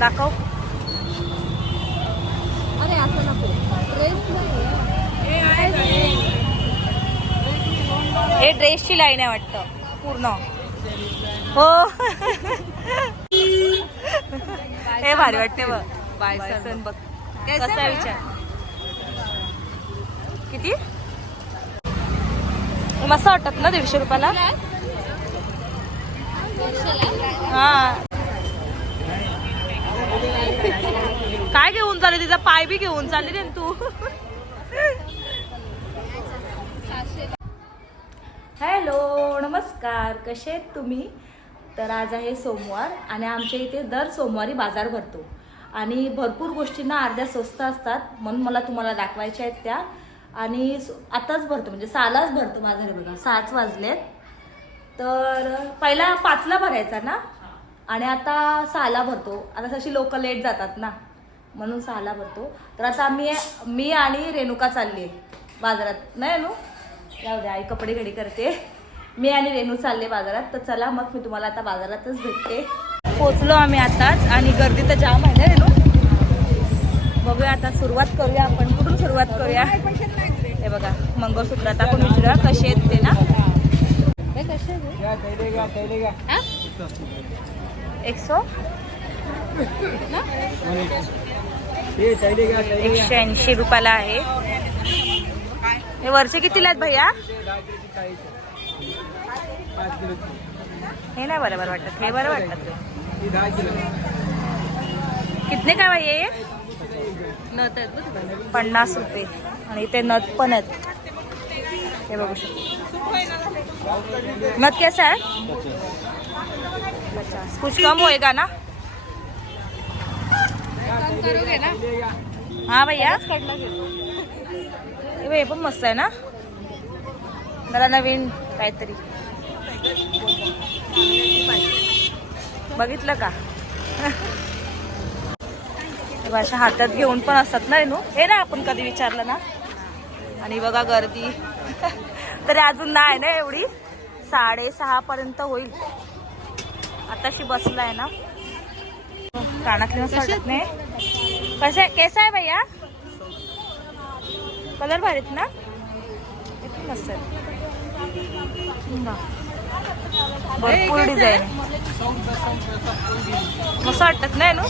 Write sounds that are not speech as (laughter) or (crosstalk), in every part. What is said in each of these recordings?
दाखव. अरे असं नको. ड्रेस हे ड्रेसची लाईन आहे वाटतं पूर्ण. हो. हे भारी वाटते बघ. बायसन बघ. कसा आहे विचार? किती? मस्त वाटतात ना दीडशे रुपयाला? हा. काय घेऊन चालली? तिचा पाय बी घेऊन चालली रे तू. हॅलो नमस्कार. कसे आहेत तुम्ही? तर आज आहे सोमवार आणि आमच्या इथे दर सोमवारी बाजार भरतो. आणि भरपूर गोष्टींना अर्ध्या स्वस्त असतात म्हणून मला तुम्हाला दाखवायच्या आहेत त्या. आणि आताच भरतो म्हणजे सहालाच भरतो बाजार बघा. सहाच वाजलेत. तर पहिला पाचला भरायचा ना? आणि आता सहाला भरतो. आता तशी लोक लेट जातात ना. म्हणून सहाला भरतो. तर आता आम्ही मी आणि रेणुका चालली आहे बाजारात. नाही रेणू जाऊ द्या आई कपडे घडी करते. मी आणि रेणू चालले बाजारात. तर चला मग मी तुम्हाला आता बाजारातच भेटते. पोचलो आम्ही आताच आणि गर्दी तर जाम आहे ना रेणू? बघूया आता सुरुवात करूया आपण. कुठून सुरुवात करूया? हे बघा मंगळसूत्र आता आपण विचारूया कसे आहेत ते ना? एक सौ एकशे ऐंशी रुपयाला आहे. हे वरचे कितीला आहेत भैया? हे नाही बरोबर वाटत हे बरं वाटत. कितने काय भाई ये नत आहेत. पन्नास रुपये. आणि ते नथ पण आहेत. हे बघू शकतो. नथ कैसा है पचास कुछ कम होएगा ना? काम करोगे ना हाँ भैया हे पण मस्त आहे ना? जरा नवीन काहीतरी. बघितलं का? अशा हातात घेऊन पण असतात ना नू हे ना आपण कधी विचारलं ना? आणि बघा गर्दी. (laughs) तरी अजून नाही ना एवढी? साडेसहा पर्यंत होईल. आताशी बसलाय ना. कानातले वाटत नाही. कसं कैसा आहे भैया? कलर भारीत ना? मस्त आहे. भरपूर डिझाईन. मस्त वाटतात नाही नु?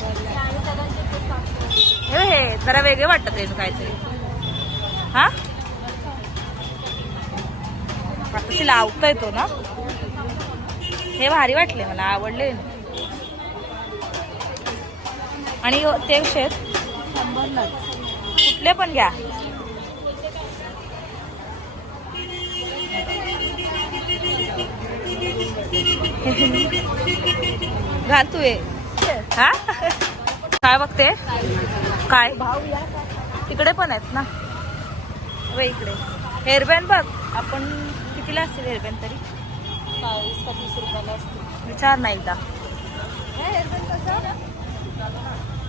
हे हे जरा वेगळे वाटतात रेणू काहीतरी. हा? आता तिला आवता येतो ना? हे भारी वाटले मला आवडले. आणि ते शेत कुठले पण घ्या. घाल तू ये हा? काय बघते? काय? तिकडे पण आहेत ना. वे इकडे. हेअरबॅन बघ. आपण कितीला असतील हेअरबॅन तरी? का तीस रुपयाला असते. विचार नाही एकदा.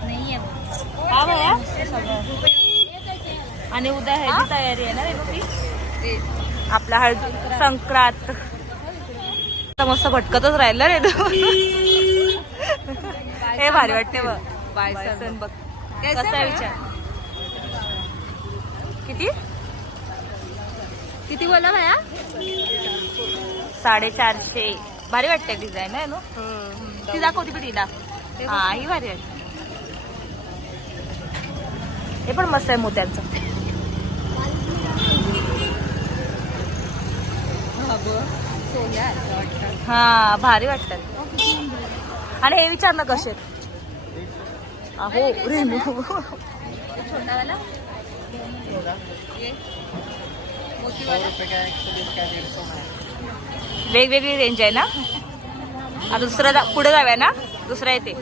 नाही आणि उद्या ह्याची तयारी आहे ना रे आपला हळद संक्रांत. आता मस्त भटकतच राहिलं रे तू. हे भारी वाटते बघ. बायसन बघ. कसा विचार? किती? किती बोला भया साडेचारशे. भारी वाटते डिझाईन आहे ना? ती दाखवती पण तिला. हा ही भारी वाटते हे पण मस्त आहे मोत्यांचं. हा भारी वाटतात. आणि हे विचार ना कसे आहेत? अहो रेणू मोतीवाला वेगवेगळी रेंज आहे ना? आता दुसरा जा- पुढे जाऊया ना? दुसरा येते.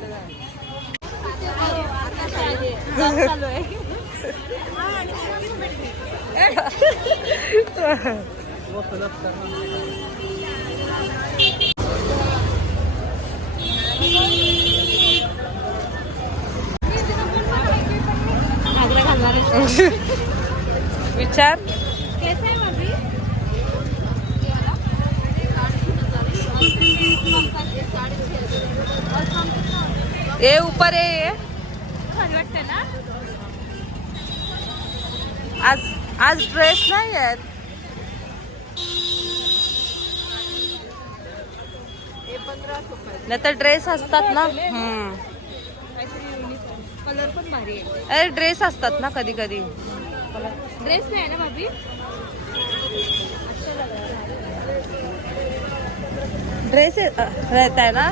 विचार कैसा है भाभी ये वाला साढ़े छः हजार कम का ये साढ़े छः हजार और कम कितना ए ऊपर ए ये. ना? आज आज ड्रेस नाही आहेत. नाही तर ड्रेस असतात ना? हम्म. कलर पण भारी आहे. अरे ड्रेस असतात ना कधी कधी. ड्रेस नाही ना भाभी? ड्रेस रहता है ना?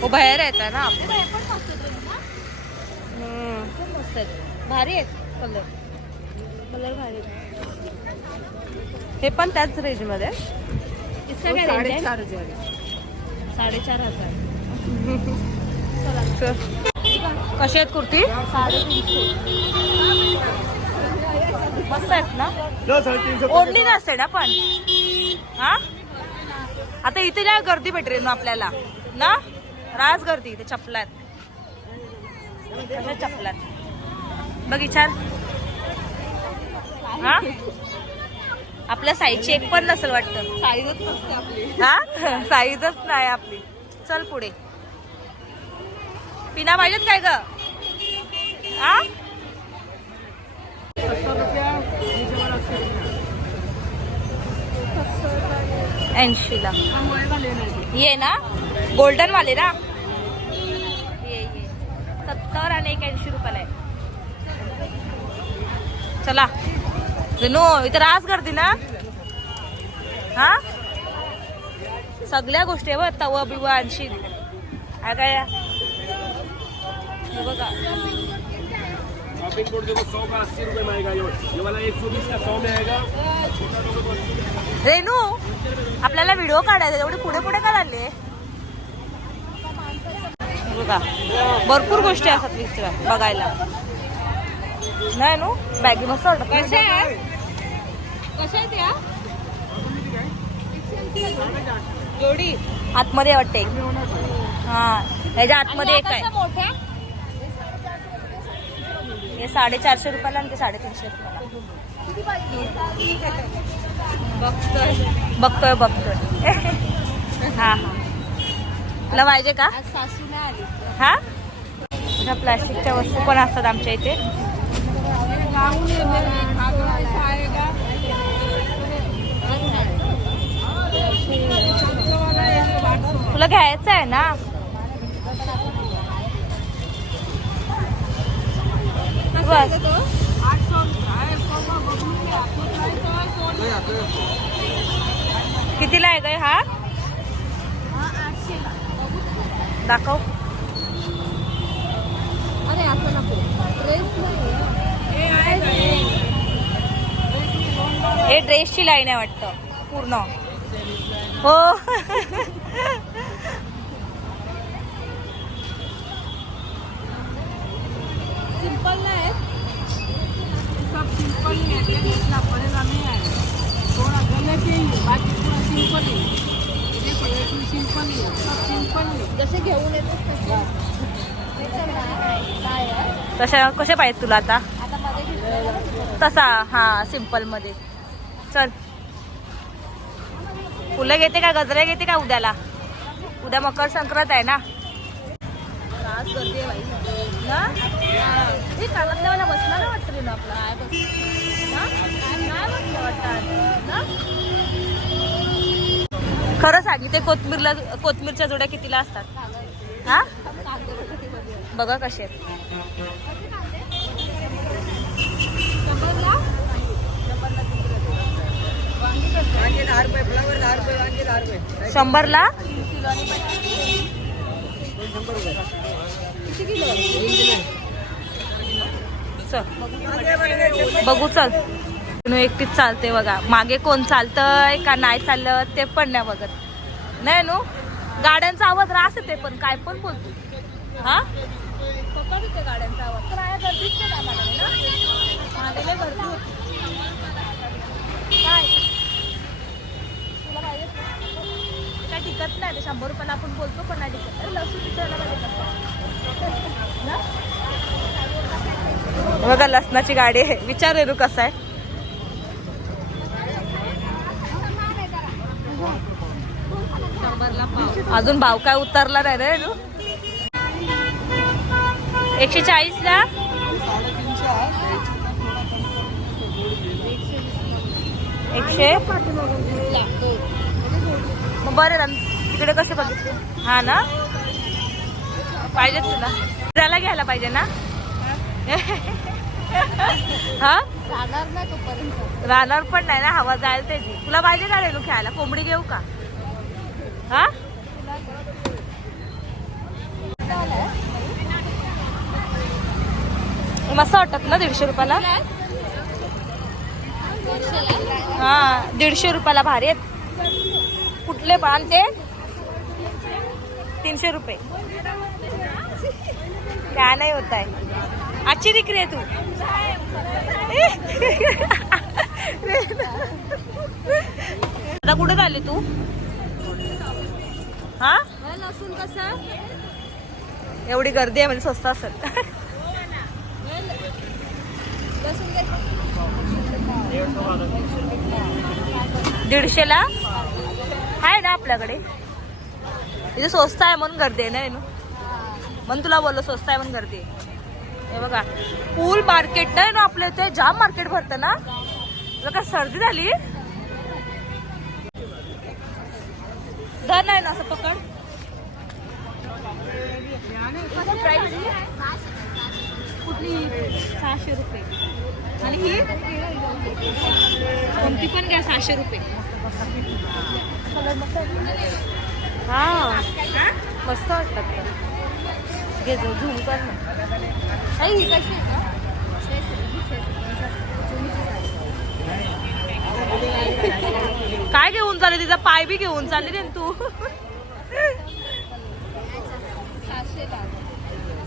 वो बाहेर रहता है ना। मस्त dress ना। हम्म. खूप मस्त आहेत भारी आहेत कलर कलर भारी हे। पण त्याच रेंजमध्ये इसका क्या रेंज है साडेचार हजार (laughs) कशी आहेत कुर्ती? मस्त आहेत ना? ओढली नसते ना पण. हा? आता इथे काय गर्दी भेटेल ना आपल्याला ना? राज गर्दी इथे चपलात. चपलात? बघ विचार हा? आपल्या साईजची एक पण नसेल वाटतं. साईजच नसते आपली. हा? साईजच नाही आपली. चल पुढे. पिना पाहिजेत काय ग? हा? ऐंशीला. ये ना गोल्डन वाले ना. सत्तर आणि एक ऐंशी रुपयाला आहे. चला. रेनू इथं रास गर्दी ना? हा? सगळ्या गोष्टी आहे बघ तवा बिवा आणशील काय? काय बघा. रेनू आपल्याला व्हिडिओ काढायचा एवढे पुढे पुढे का लागले? बघा. भरपूर गोष्टी असतात विचार बघायला. नाही नू बॅगी मस्त जोडी. आतमध्ये वाटते. हा ह्याच्या आतमध्ये एक आहे. हे साडेचारशे रुपयाला आणि ते साडेतीनशे रुपयाला. बघतोय. बघतोय बघतोय. (laughs) हा हा. तुला पाहिजे का? हा? अशा प्लास्टिकच्या वस्तू पण असतात आमच्या इथे. तुला घ्यायचं आहे ना? बस. कितीला आहे काय हा? दाखव अरे असं नको ड्रेस हे ड्रेसची लाईन आहे वाटतं पूर्ण हो सिंपल नाही सब सिंपल ही है नहीं आएगा थोड़ा ही है, बाकी पूरा सिंपल ही है। देखो ये भी सिंपल ही तशा कसे पाहिजे तुला आता. तसा हा सिंपलमध्ये. चल. फुलं घेते का गजरे घेते का उद्याला? उद्या मकर संक्रांत आहे ना? हे बसला ना वाटतं आपला. खरं सांगितले कोथमीरला कोथमीरच्या जोड्या कितीला असतात? हा? बघा कसे आहेत. शंभरला? चल. बघू चल. एकटीच चालते बघा. मागे कोण चालतंय का नाही चाललं ते पण नाही बघत. नाही नो? गाड्यांचा आवाज रास येते पण काय पण बोलतो हा? पप्पा तिथे गाड्यांचा आवाज. तर आया गर्दीच नाही आम्हाला ना? मागे गर्दी होती. काय? तुला पाहिजे काय टिकत नाही ते शंभर रुपयाला आपण बोलतो पण नाही टिकत. अरे लसूण विचारायला पाहिजे बघा लसणाची गाडी आहे. विचार रेणू कसा आहे शंभरला पाव अजून भाव काय उतरला नाही रे एकशे साडेतीनशे आहे एकशे? मग बरं ना तिकडे कसे बघितले? हा ना? पाहिजे तुला. त्याला घ्यायला पाहिजे ना? (laughs) हा? राहणार पण नाही ना हवा जायला त्याची तुला पाहिजे का रेणू खेळायला? कोंबडी घेऊ का? हा? मस्त वाटतात ना दीडशे रुपयाला? हा दीडशे रुपयाला भारी आहेत. कुठले पण ते तीनशे रुपये. काय नाही होत आहे. आजची विक्री आहे तू. (laughs) आता कुठे झाली तू? हा? लसूण कसं एवढी गर्दी आहे म्हणजे स्वस्त असेल. दीडशेला आहे ना आपल्याकडे. इथे स्वस्त आहे म्हणून गर्दी आहे ना म्हणून तुला बोललो स्वस्त आहे म्हणून गर्दी आहे. हे बघा फुल मार्केट नाही ना आपल्या इथे जाम मार्केट भरतं ना? तुला काय सर्दी झाली? धर नाही ना असं पकड। प्राइस कुठली सहाशे रुपये। आणि ही? कोणती पण घ्या सहाशे रुपये. हा। मस्त वाटतात. घे जाऊ झूम कर ना. ही कशी आहे का काय घेऊन चालले? तिचा पाय बी घेऊन चालली रे तू.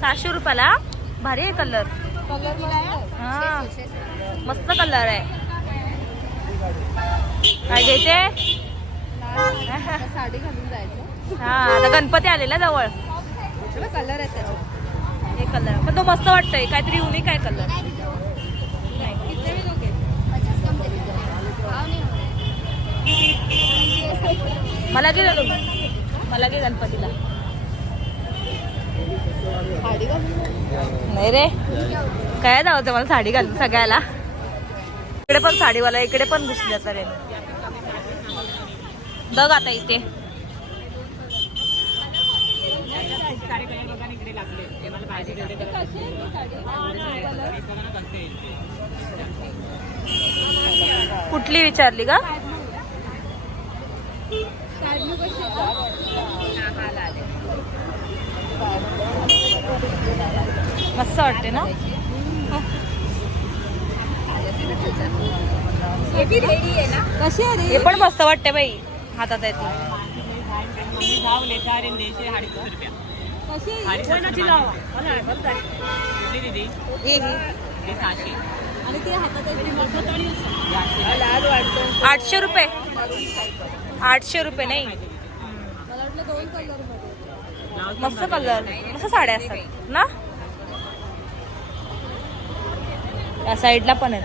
सहाशे रुपयाला? भारी आहे कलर हा. मस्त कलर आहे. काय घ्यायचे? साडी घालून जायचं हा आता गणपती आलेला जवळ. कलर आहे हे कलर पण तो मस्त वाटतोय. काहीतरी युनिक आहे कलर मला घे मला घे गणपतीला. नाही रे. काय जावं मला साडी घालून सगळ्याला? इकडे पण साडीवाला इकडे पण घुसले आता रे बघ आता इथे. कुठली विचारली का मस्त वाटते ना? कशी आहे हे पण मस्त वाटते बाई. हातात आहे? आठशे रुपये. आठशे रुपये नाही. मस्त कलर मस्त साड्या असतात ना? या साईडला पण आहेत.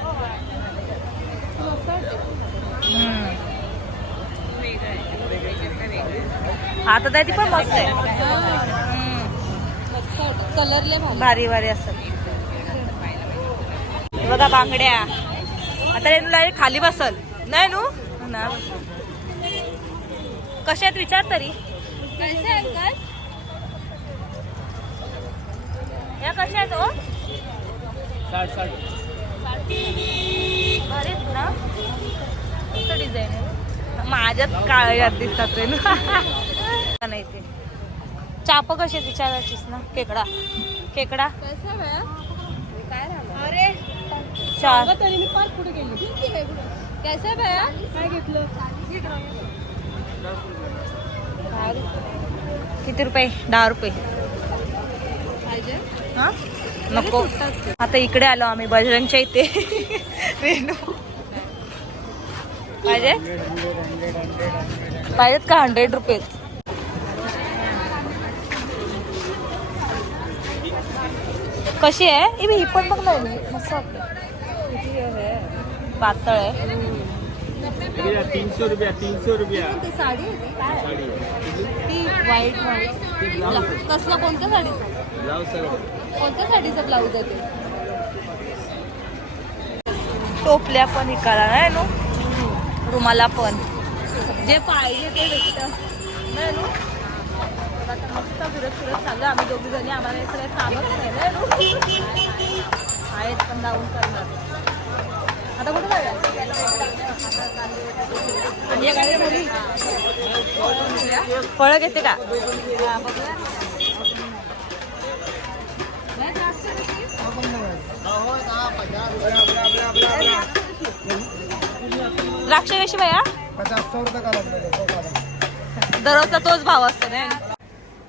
आता हातात ती पण मस्त आहे. कलर भारी भारी भारी असतात बघा बांगड्या. आता रेणूला खाली बसल. नाही नू? हो ना. कशा आहेत विचार तरी? कैसे अंकल या कशा आहेत हो? साठ साठ. भारीच ना. मस्त डिझाईन आहे. माझ्यात काळ्या दिसतात रेणू (laughs) नाही ते. चाप कशी विचारायचीस ना? केकडा. केकडा? अरे. चार. तरी मी पाच पुढे. गेली कैसा भैया काय घेतलं? किती रुपये? दहा रुपये. हा? नको. आता इकडे आलो आम्ही बजरंगच्या इथे. पाहिजे? पाहिजेत का हंड्रेड रुपये? कशी आहे? ए, ही पण बघ ना. मस्त पातळ आहे. तीन सौ रुपया. तीन सौ रुपया साडी व्हाईट व्हाईट कसलं कोणत्या साडीचं? कोणत्या साडीचं ब्लाऊज आहे ते? टोपल्या पण इकाला नाही नो? रुमाला पण. जे पाहिजे ते भेटतं. नाही नो? आता मस्त फिरत फिरत चाललो आम्ही दोघी जणी. आम्हाला हे सगळं कामच नाही नाही नो? आहेत पण जाऊन करणार. आता कुठे जाऊया? फळं घेते का? द्राक्ष कशी भैया दररोजचा तोच भाव असतो ना.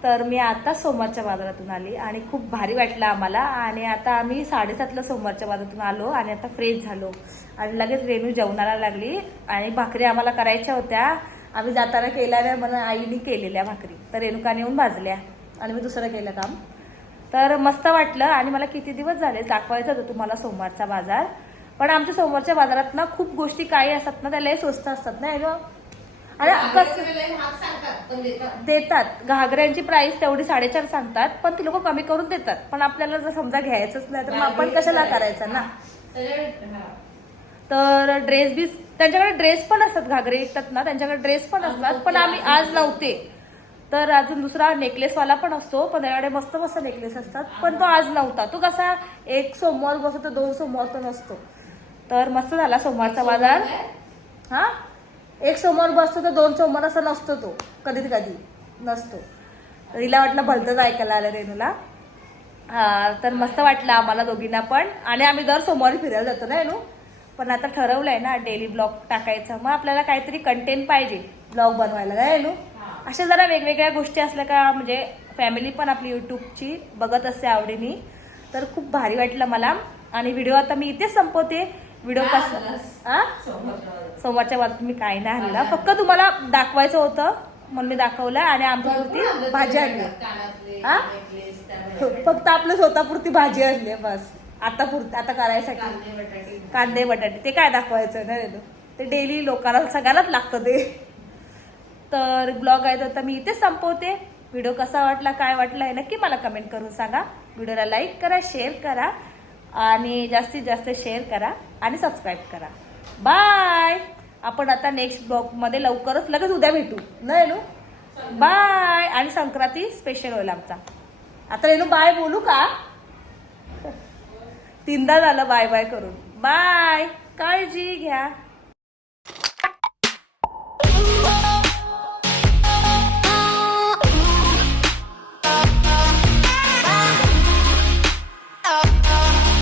तर मी आता सोमवारच्या बाजारातून आली आणि खूप भारी वाटलं आम्हाला. आणि आता आम्ही साडेसातला सोमवारच्या बाजारातून आलो आणि आता फ्रेश झालो. आणि लगेच रेणू जेवणाला लागली आणि भाकरी आम्हाला करायच्या होत्या. आम्ही जाताना केल्या नाही म्हणून आईने केलेल्या भाकरी. तर रेणुकाने येऊन भाजल्या आणि मी दुसरं केलं काम. तर मस्त वाटलं आणि मला किती दिवस झाले दाखवायचं होतं तुम्हाला सोमवारचा बाजार. पण आमच्या सोमवारच्या बाजारात ना खूप गोष्टी काही असतात ना त्या लय स्वस्त असतात ना ग. कसं? देतात. घागऱ्यांची प्राइस तेवढी साडेचार सांगतात पण ती लोक कमी करून देतात. पण आपल्याला जर समजा घ्यायचंच नाही तर मग आपण कशाला करायचं ना? तर ड्रेस बीस त्यांच्याकडे ड्रेस पण असतात घागरे विकतात ना त्यांच्याकडे ड्रेस पण असतात पण आम्ही आज नव्हते तर अजून दुसरा नेकलेसवाला पण असतो पण त्याच्याकडे मस्त मस्त नेकलेस असतात पण तो आज नव्हता. तो कसा एक सोमवार बसतो तर दोन सोमवार तो नसतो तर मस्त झाला सोमवारचा बाजार. हा? एक सोमवार बसतो तर दोन सोमवार असा नसतो तो. कधी कधी. नसतो. तर हिला वाटलं भलतंच ऐकायला आलं रेणूला. तर मस्त वाटलं आम्हाला दोघींना पण. आणि आम्ही दर सोमवारी फिरायला जातो ना रेणू? पण आता ठरवलं आहे ना डेली ब्लॉग टाकायचं. मग आपल्याला काहीतरी कंटेंट पाहिजे ब्लॉग बनवायला. ना रेणू? अशा जरा वेगवेगळ्या गोष्टी असल्या का म्हणजे फॅमिली पण आपली यूट्यूबची बघत असते आवडीने. तर खूप भारी वाटलं मला. आणि व्हिडिओ आता मी इथेच संपवते. व्हिडिओ? सोमवारच्या बाबतीत मी काही नाही आणलं. फक्त तुम्हाला दाखवायचं होतं म्हणून मी दाखवलं आणि आमच्यापुरती भाजी आणली. हा? फक्त आपलं स्वतःपुरती भाजी आणली बस. आता पुरती आता करायसाठी. कांदे बटाटे. ते काय दाखवायचं ना ते. डेली लोकांना सगळ्यालाच लागतं ते. तर ब्लॉग आहे तर मी इथेच संपवते. व्हिडिओ कसा वाटला काय वाटला हे नक्की मला कमेंट करून सांगा. व्हिडिओला लाईक करा शेअर करा. आणि जास्तीत जास्त शेअर करा आणि सबस्क्राईब करा. बाय आपण आता नेक्स्ट ब्लॉगमध्ये लवकरच लगेच उद्या भेटू. न रेणू बाय आणि संक्रांती स्पेशल होईल आमचा. आता रेणू बाय बोलू का? (laughs) तीनदा झालं बाय बाय करून. बाय काळजी घ्या.